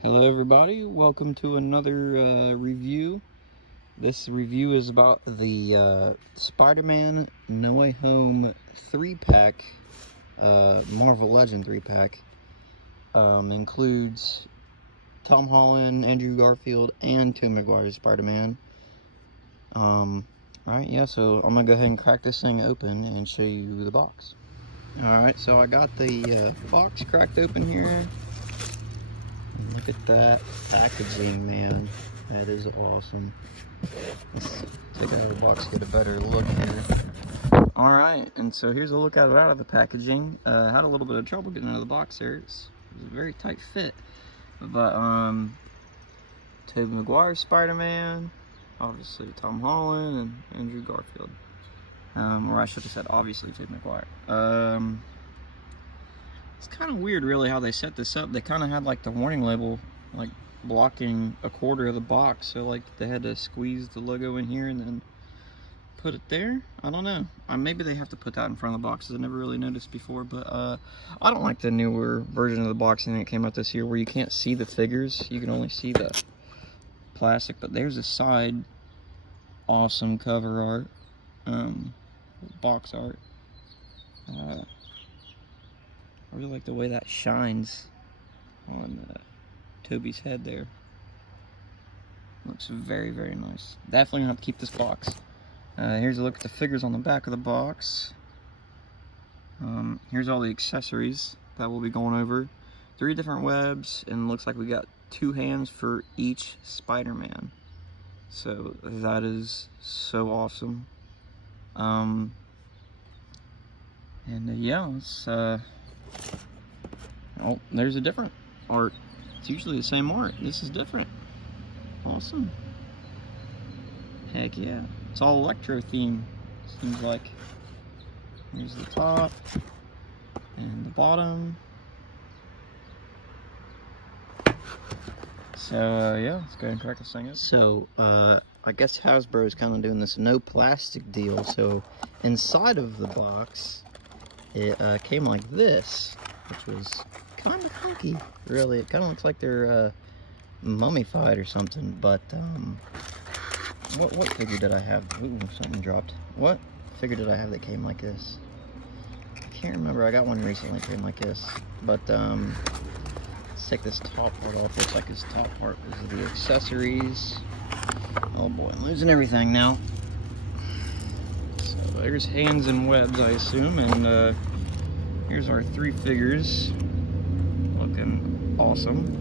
Hello everybody, welcome to another review. This review is about the Spider-Man No Way Home 3-pack, Marvel Legend 3-pack. Includes Tom Holland, Andrew Garfield, and Tobey Maguire's Spider-Man. Alright, yeah, so I'm gonna go ahead and crack this thing open and show you the box. Alright, so I got the box cracked open here. Look at that packaging, man. That is awesome. Let's take out of the box, get a better look here. Alright, and so here's a look at it out of the packaging. Had a little bit of trouble getting out of the box there. It was a very tight fit. But, Tobey Maguire's Spider-Man, obviously Tom Holland, and Andrew Garfield. Or I should have said, obviously, Tobey Maguire. It's kind of weird, really, how they set this up. They kind of had, like, the warning label, like, blocking a quarter of the box. So, like, they had to squeeze the logo in here and then put it there. I don't know. Maybe they have to put that in front of the boxes. I never really noticed before. But, I don't like the newer version of the boxing that came out this year where you can't see the figures. You can only see the plastic. But there's a side awesome cover art. Box art. I really like the way that shines on Toby's head there. Looks very, very nice. Definitely gonna have to keep this box. Here's a look at the figures on the back of the box. Here's all the accessories that we'll be going over. 3 different webs, and looks like we got 2 hands for each Spider-Man. So that is so awesome. Yeah, let's oh, there's a different art. It's usually the same art. This is different. Awesome. Heck yeah. It's all electro theme, seems like. Here's the top and the bottom. So yeah, let's go ahead and crack this thing up. So I guess Hasbro is kind of doing this no plastic deal. So inside of the box, it came like this, which was kind of hunky, really. It kind of looks like they're mummified or something. But what figure did I have? Ooh, something dropped. What figure did I have that came like this? I can't remember. I got one recently that came like this. But let's take this top part off. Looks like his top part is the accessories. Oh boy, I'm losing everything now. So there's hands and webs, I assume, and here's our 3 figures. Looking awesome.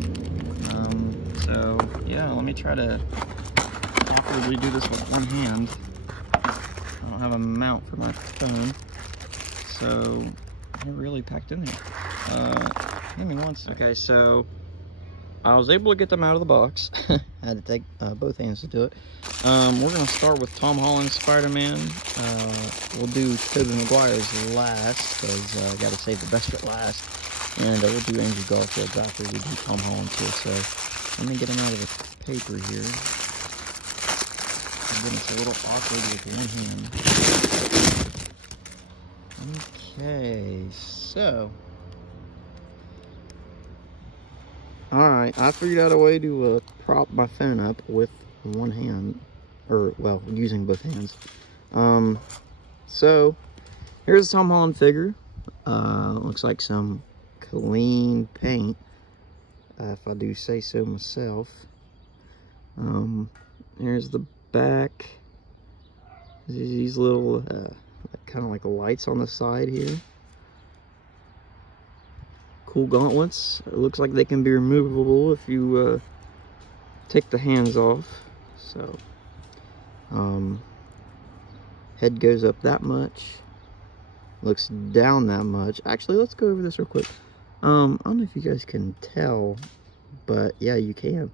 So yeah, let me try to awkwardly do this with one hand. I don't have a mount for my phone, so they're really packed in there. Give me one second. Okay, so I was able to get them out of the box. I had to take both hands to do it. We're going to start with Tom Holland's Spider-Man. We'll do Tobey Maguire's last, because I got to save the best for last. And we'll do Andrew Garfield after we do Tom Holland too. So let me get him out of the paper here. Again, it's a little awkward with one hand. Okay, so... Alright, I figured out a way to prop my phone up with one hand, or, well, using both hands. So, here's a Tom Holland figure. Looks like some clean paint, if I do say so myself. Here's the back. These little, kind of like lights on the side here. Cool gauntlets. It looks like they can be removable if you take the hands off. So head goes up that much, looks down that much. Actually, let's go over this real quick. I don't know if you guys can tell, but yeah, you can.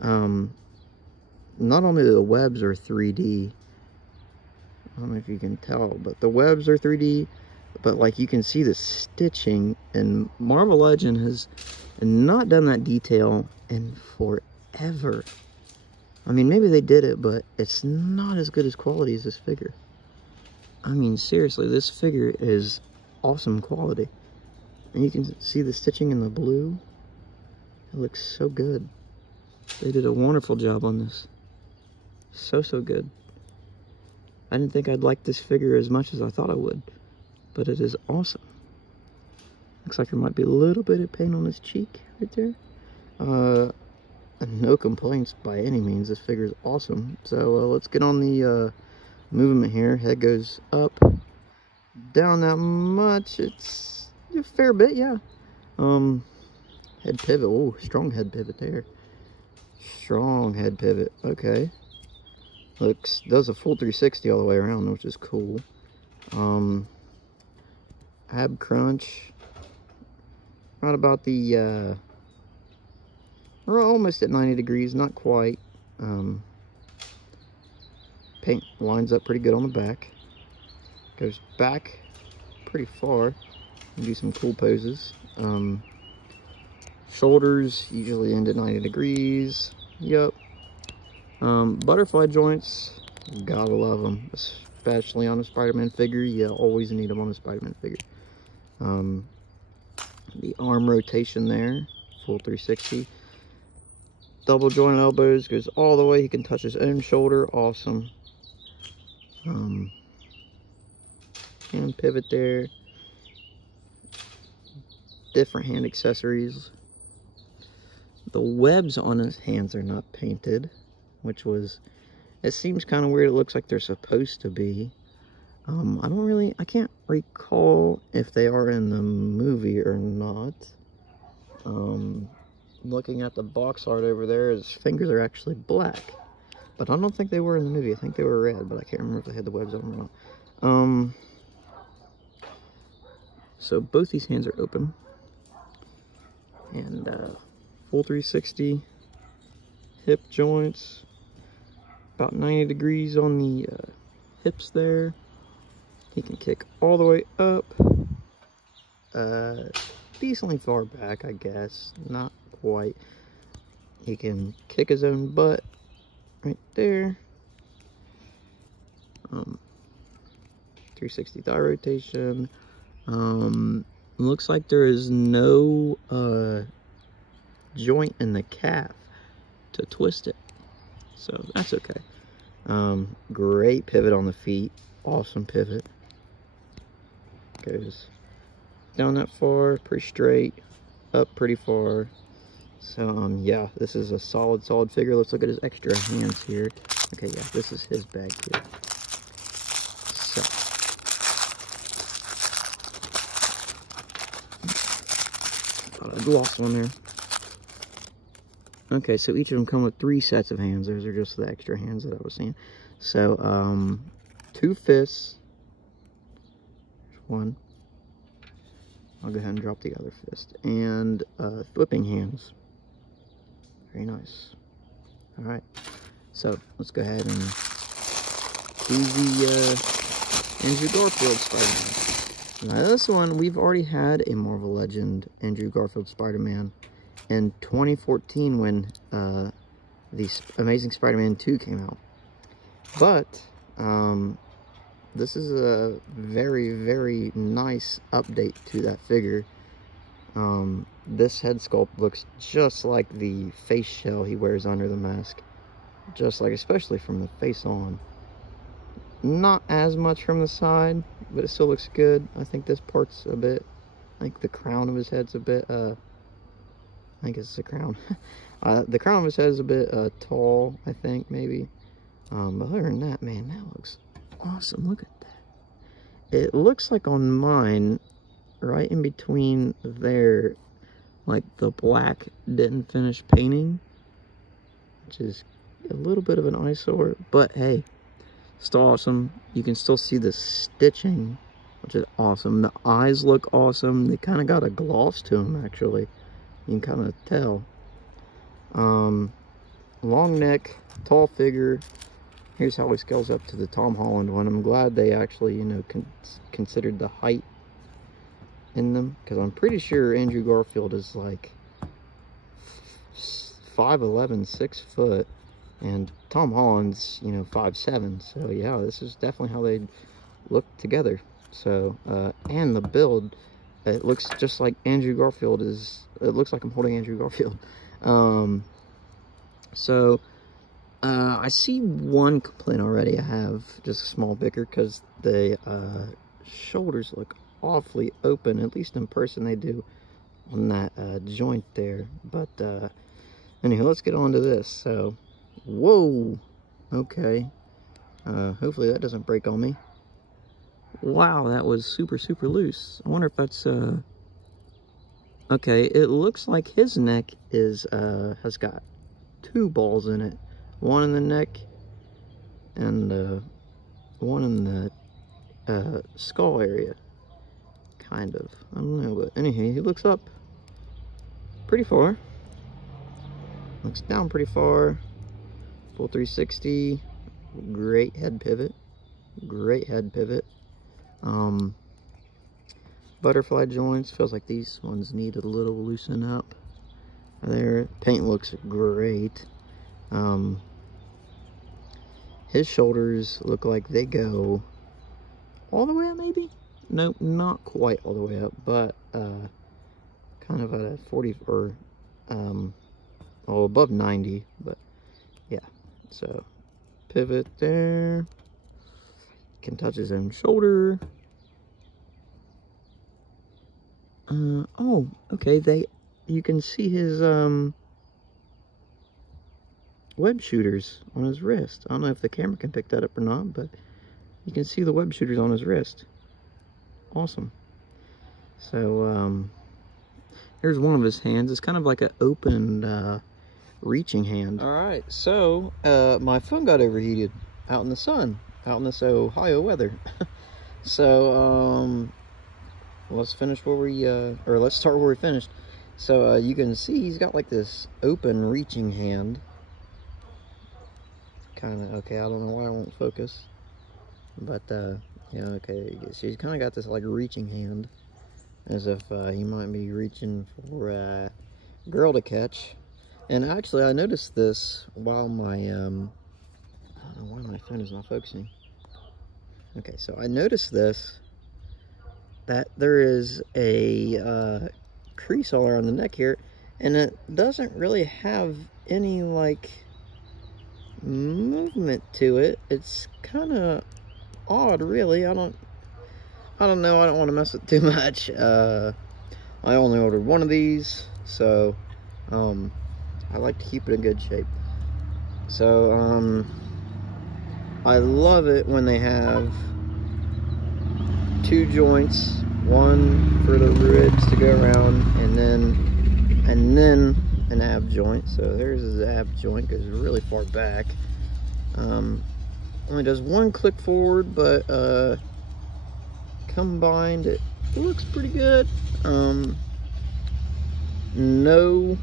Not only the webs are 3D, I don't know if you can tell, but the webs are 3D. But like you can see the stitching, and Marvel Legend has not done that detail in forever. I mean, maybe they did it, but it's not as good as quality as this figure. I mean, seriously, this figure is awesome quality. And you can see the stitching in the blue. It looks so good. They did a wonderful job on this. So good. I didn't think I'd like this figure as much as I thought I would, but it is awesome. Looks like there might be a little bit of paint on his cheek right there. No complaints by any means. This figure is awesome. So let's get on the movement here. Head goes up, down that much. It's a fair bit, yeah. Head pivot. Oh, strong head pivot there. Strong head pivot. Okay. Does a full 360 all the way around, which is cool. Ab crunch. Right about the we're almost at 90 degrees, not quite. Paint lines up pretty good on the back. Goes back pretty far. Do some cool poses. Shoulders usually end at 90 degrees. Yep. Butterfly joints, gotta love them, especially on a Spider-Man figure. You always need them on a Spider-Man figure. The arm rotation there, full 360. Double joint elbows, goes all the way. He can touch his own shoulder. Awesome. Hand pivot there. Different hand accessories. The webs on his hands are not painted, which was, it seems kind of weird. It looks like they're supposed to be. I can't recall if they are in the movie or not. Looking at the box art over there, his fingers are actually black. But I don't think they were in the movie. I think they were red, but I can't remember if they had the webs on them or not. So both these hands are open. And full 360. Hip joints. About 90 degrees on the hips there. He can kick all the way up. Decently far back, I guess. Not quite. He can kick his own butt right there. 360 thigh rotation. Looks like there is no joint in the calf to twist it, so that's okay. Great pivot on the feet. Awesome pivot. Goes down that far, pretty straight, up pretty far. So yeah, this is a solid figure. Let's look at his extra hands here. Okay, yeah, this is his bag here. So got a gloss on there. Okay, so each of them come with 3 sets of hands. Those are just the extra hands that I was seeing. So 2 fists. One. I'll go ahead and drop the other fist. And whipping hands. Very nice. Alright. So let's go ahead and do the Andrew Garfield Spider-Man. Now this one, we've already had a Marvel Legend Andrew Garfield Spider-Man in 2014 when the Amazing Spider-Man 2 came out. But this is a very nice update to that figure. This head sculpt looks just like the face shell he wears under the mask. Just like, especially from the face on. Not as much from the side, but it still looks good. I think this part's a bit, like the crown of his head's a bit, I think it's the crown. The crown of his head is a bit tall, I think, maybe. But other than that, man, that looks awesome. Look at that. It looks like on mine, right in between there, like the black didn't finish painting, which is a little bit of an eyesore, but hey, still awesome. You can still see the stitching, which is awesome. The eyes look awesome. They kind of got a gloss to them, actually. You can kind of tell. Long neck, tall figure. Here's how he scales up to the Tom Holland one. I'm glad they actually, you know, considered the height in them, because I'm pretty sure Andrew Garfield is like 5'11", 6 foot, and Tom Holland's, you know, 5'7". So yeah, this is definitely how they look together. So and the build, It looks just like Andrew Garfield is. It looks like I'm holding Andrew Garfield. So I see one complaint already. I have just a small bicker because the shoulders look awfully open. At least in person they do on that joint there. But anyhow, let's get on to this. So, whoa. Okay. Hopefully that doesn't break on me. Wow, that was super, super loose. I wonder if that's, okay, it looks like his neck is, has got 2 balls in it. One in the neck, and, one in the, skull area. Kind of. I don't know, but anyhow, he looks up pretty far. Looks down pretty far. Full 360. Great head pivot. Great head pivot. Butterfly joints, feels like these ones need a little loosen up. There, paint looks great. His shoulders look like they go all the way up, maybe? Nope, not quite all the way up, but kind of at a 40 or above 90, but yeah. So pivot there. Can touch his own shoulder. Oh, okay, you can see his web shooters on his wrist. I don't know if the camera can pick that up or not, but you can see the web shooters on his wrist. Awesome. So here's one of his hands. It's kind of like an open reaching hand. All right, so my phone got overheated out in the sun, out in this Ohio weather. So let's finish where we or let's start where we finished. So you can see he's got like this open reaching hand. Kind of, okay, I don't know why I won't focus, but yeah, okay, so he's kind of got this like reaching hand, as if he might be reaching for a girl to catch. And actually I noticed this while my I don't know why my phone is not focusing. Okay, so I noticed this, that there is a crease all around the neck here, and it doesn't really have any like movement to it. It's kind of odd, really. I don't know, I don't want to mess with too much. I only ordered one of these, so I like to keep it in good shape. So I love it when they have 2 joints, one for the ribs to go around, and then an ab joint. So there's his ab joint, goes really far back. Only does 1 click forward, but combined it looks pretty good. No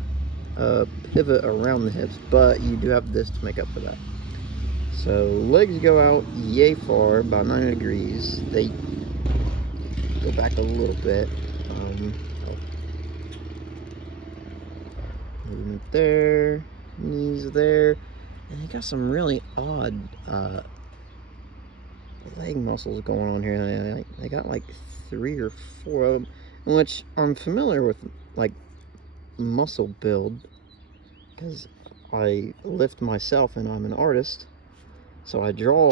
pivot around the hips, but you do have this to make up for that. So legs go out yay far, about 90 degrees. They go back a little bit. Movement there, knees there, and you got some really odd leg muscles going on here. They got like 3 or 4 of them, which I'm familiar with, like muscle build, because I lift myself and I'm an artist, so I draw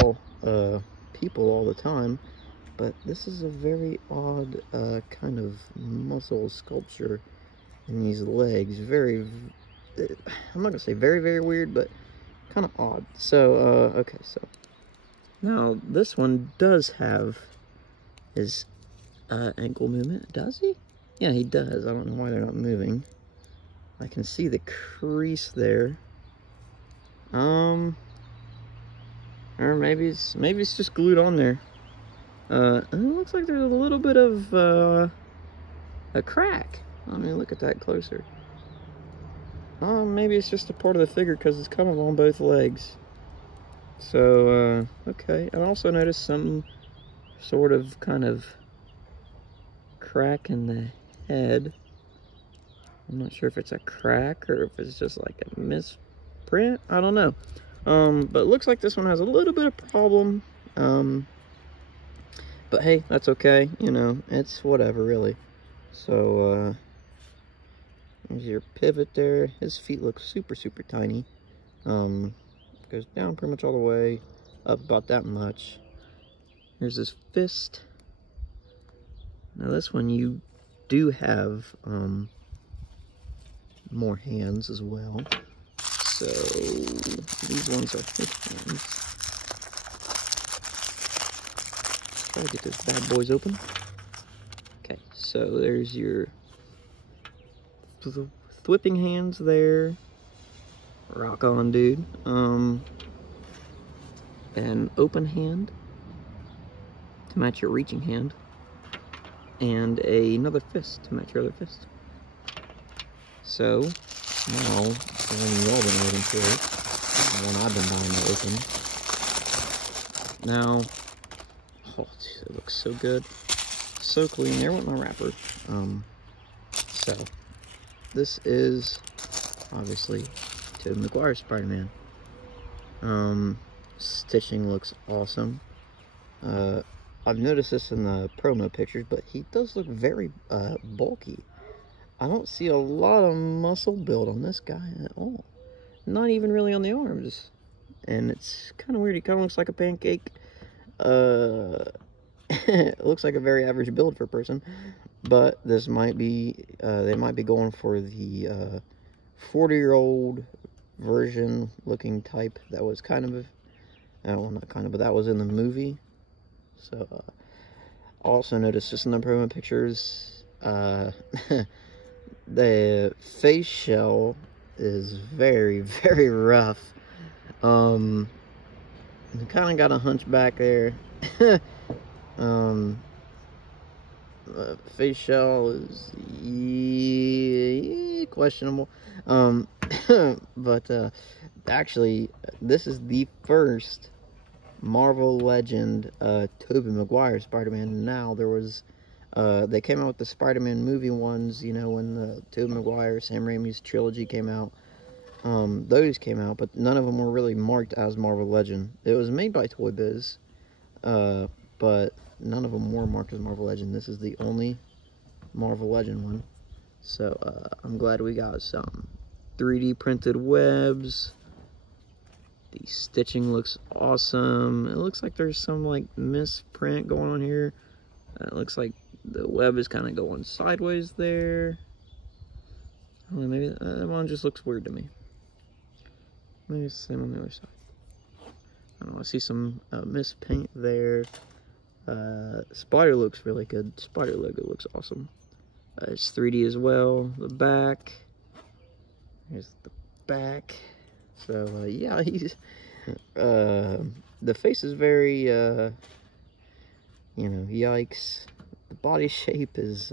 people all the time. But this is a very odd kind of muscle sculpture in these legs. Very, I'm not gonna say very, very weird, but kind of odd. So okay, so now this one does have his ankle movement. Does he? Yeah, he does. I don't know why they're not moving. I can see the crease there. Or maybe it's just glued on there. It looks like there's a little bit of a crack. Let me look at that closer. Maybe it's just a part of the figure because it's kind of on both legs. So, okay. I also noticed some sort of kind of crack in the head. I'm not sure if it's a crack or if it's just like a misprint. I don't know. But it looks like this one has a little bit of problem. But hey, that's okay. You know, it's whatever, really. So, there's your pivot there. His feet look super, super tiny. Goes down pretty much all the way, up about that much. Here's his fist. Now this one you do have more hands as well. So these ones are his hands. Let's try to get those bad boys open. Okay, so there's your whipping hands there. Rock on, dude. An open hand to match your reaching hand, and another fist to match your other fist. So now the one you all been waiting for, the one I've been dying to open. Now, oh, dude, it looks so good, so clean. There went my wrapper. So this is obviously Tobey Maguire Spider-Man. Stitching looks awesome. I've noticed this in the promo pictures, but he does look very bulky. I don't see a lot of muscle build on this guy at all. Not even really on the arms. And it's kind of weird. He kind of looks like a pancake. It looks like a very average build for a person. But this might be, they might be going for the 40-year-old version looking type that was kind of, well, not kind of, but that was in the movie. So, also noticed just in the promo pictures, the face shell is very, very rough. Kind of got a hunchback there. Face shell is questionable. But actually, this is the first Marvel Legend Tobey Maguire Spider-Man. Now there was they came out with the Spider-Man movie ones, you know, when the Tobey Maguire, Sam Raimi's trilogy came out. Those came out, but none of them were really marked as Marvel Legend. It was made by Toy Biz, but none of them were marked as Marvel Legend. This is the only Marvel Legend one. So I'm glad we got some 3D printed webs. The stitching looks awesome. It looks like there's some like misprint going on here. It looks like the web is kind of going sideways there. I don't know, maybe that one just looks weird to me. Maybe it's the same on the other side. I don't know, I see some mispaint there. Spider looks really good. Spider logo looks awesome. It's 3D as well. The back. Here's the back. So, yeah, he's, the face is very, you know, yikes. The body shape is,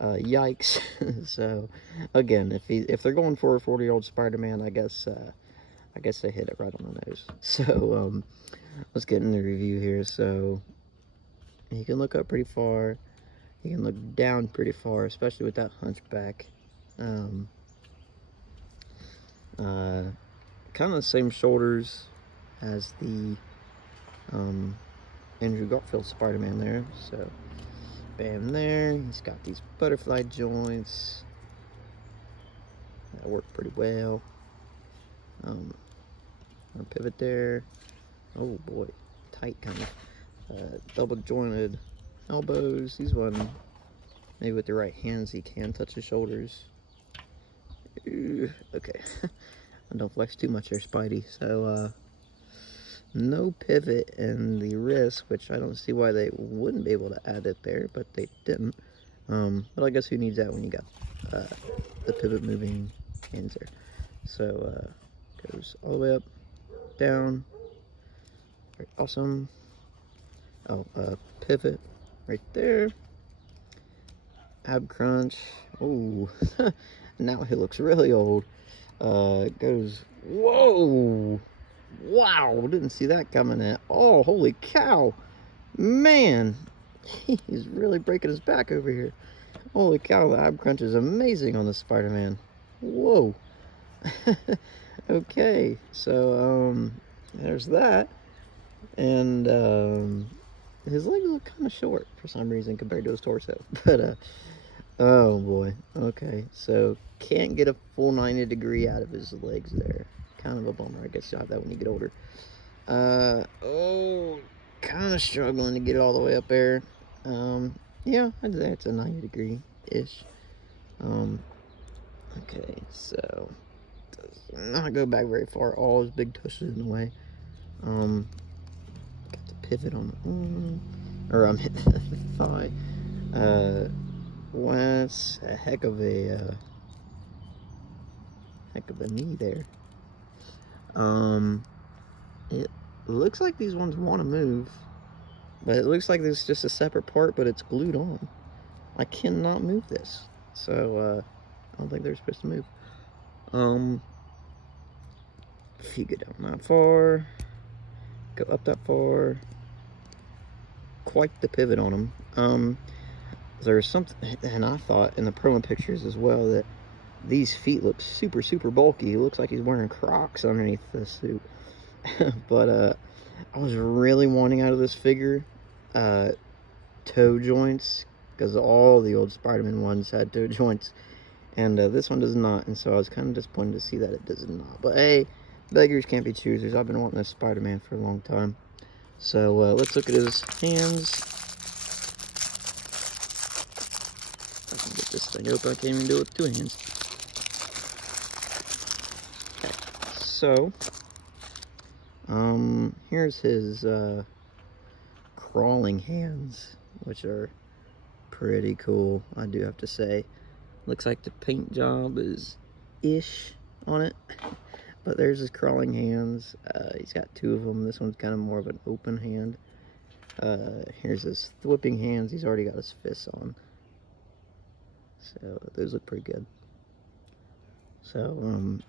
yikes. So, again, if they're going for a 40-year-old Spider-Man, I guess they hit it right on the nose. So, let's get in the review here. So, you can look up pretty far. You can look down pretty far, especially with that hunchback. Kind of the same shoulders as the Andrew Garfield Spider-Man there. So, bam there. He's got these butterfly joints that work pretty well. Our pivot there. Oh boy, tight kind of. Double jointed elbows. These one, maybe with the right hands, he can touch his shoulders. Okay. Don't flex too much there, Spidey. So, no pivot in the wrist, which I don't see why they wouldn't be able to add it there, but they didn't. But I guess who needs that when you got the pivot moving hands there. So, goes all the way up, down. Very awesome. Oh, pivot right there. Ab crunch. Oh, now he looks really old. Goes, whoa, wow, didn't see that coming at all. Holy cow, man, he's really breaking his back over here. Holy cow, the ab crunch is amazing on the Spider-Man. Whoa. Okay, so there's that. And his legs look kind of short for some reason compared to his torso. But Oh boy. Okay, so can't get a full 90-degree out of his legs there. Kind of a bummer. I guess you'll have that when you get older. Oh, kind of struggling to get it all the way up there. Yeah, I'd say it's a 90-degree-ish. Okay, so does not go back very far. All his big tushes in the way. Got the pivot on the or I'm hitting the thigh. Well, that's a heck of a knee there. It looks like these ones want to move, but it looks like there's just a separate part, but it's glued on. I cannot move this, so I don't think they're supposed to move. If you go down that far, go up that far, quite the pivot on them. There's something, and I thought in the promo pictures as well that these feet look super, super bulky. It looks like he's wearing Crocs underneath this suit. But I was really wanting out of this figure toe joints, because all the old Spider-Man ones had toe joints, and this one does not, and so I was kind of disappointed to see that it does not. But hey, beggars can't be choosers. I've been wanting this Spider-Man for a long time. So let's look at his hands. If I can get this thing open, I can't even do it with two hands. Okay, so here's his crawling hands, which are pretty cool, I do have to say. Looks like the paint job is ish on it, but there's his crawling hands. He's got two of them. This one's kind of more of an open hand. Here's his whipping hands. He's already got his fists on, so those look pretty good. So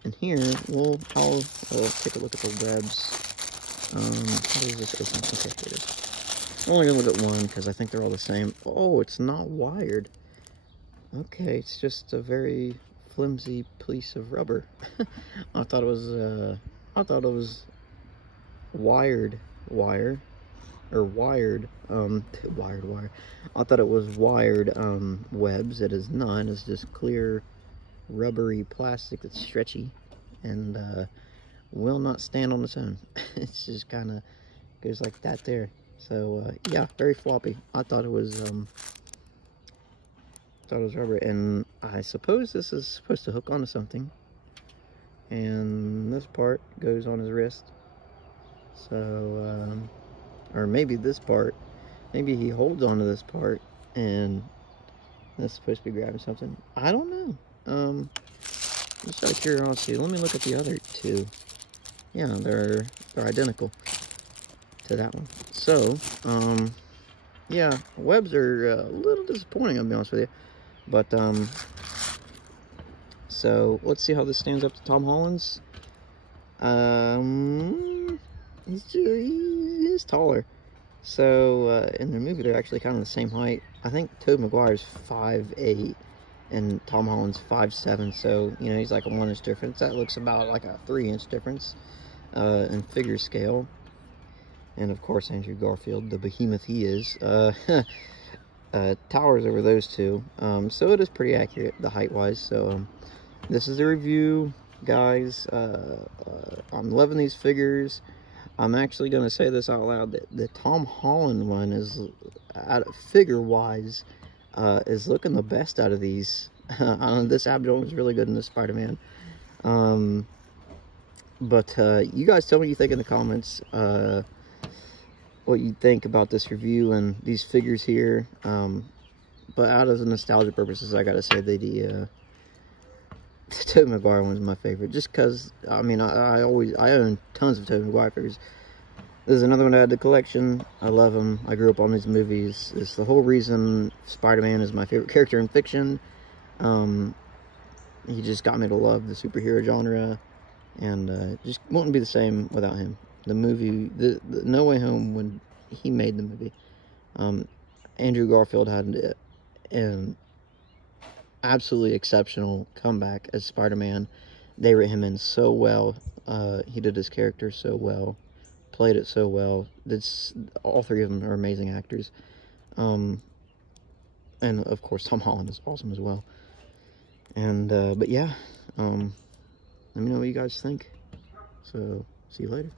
in here I'll take a look at the webs. How does this open? Okay, here it is. I'm only gonna look at one because I think they're all the same. Oh, it's not wired. Okay, it's just a very flimsy piece of rubber. I thought it was wired wire, or wired wired wire. I thought it was wired webs. It is not. It's just clear rubbery plastic that's stretchy and will not stand on its own. It's just kind of goes like that there. So yeah, very floppy. I thought it was rubber, and I suppose this is supposed to hook onto something, and this part goes on his wrist. So or maybe this part, maybe he holds onto this part and that's supposed to be grabbing something. I don't know. Just out of curiosity, let me look at the other two. Yeah, they're identical to that one. So yeah, webs are a little disappointing, I'll be honest with you. But so let's see how this stands up to Tom Holland's. He's taller. So in the movie, they're actually kind of the same height. I think Tobey Maguire's 5'8", and Tom Holland's 5'7". So you know, he's like a 1-inch difference. That looks about like a 3-inch difference in figure scale. And of course, Andrew Garfield, the behemoth he is, towers over those two. So it is pretty accurate, the height-wise. So this is the review, guys. I'm loving these figures. I'm actually going to say this out loud, that the Tom Holland one is, figure-wise, is looking the best out of these. This Abdul is really good in this Spider-Man. But you guys tell me what you think in the comments, what you think about this review and these figures here. But out of the nostalgia purposes, I gotta say that the Tobey Maguire one's my favorite, just because I mean I own tons of Tobey Maguire figures. This is another one I had the collection. I love him. I grew up on these movies. It's the whole reason Spider-Man is my favorite character in fiction. He just got me to love the superhero genre, and just wouldn't be the same without him. The movie, the No Way Home, when he made the movie, Andrew Garfield had an absolutely exceptional comeback as Spider-Man. They wrote him in so well. He did his character so well, played it so well. All three of them are amazing actors. And of course, Tom Holland is awesome as well. And, but yeah, let me know what you guys think. So, see you later.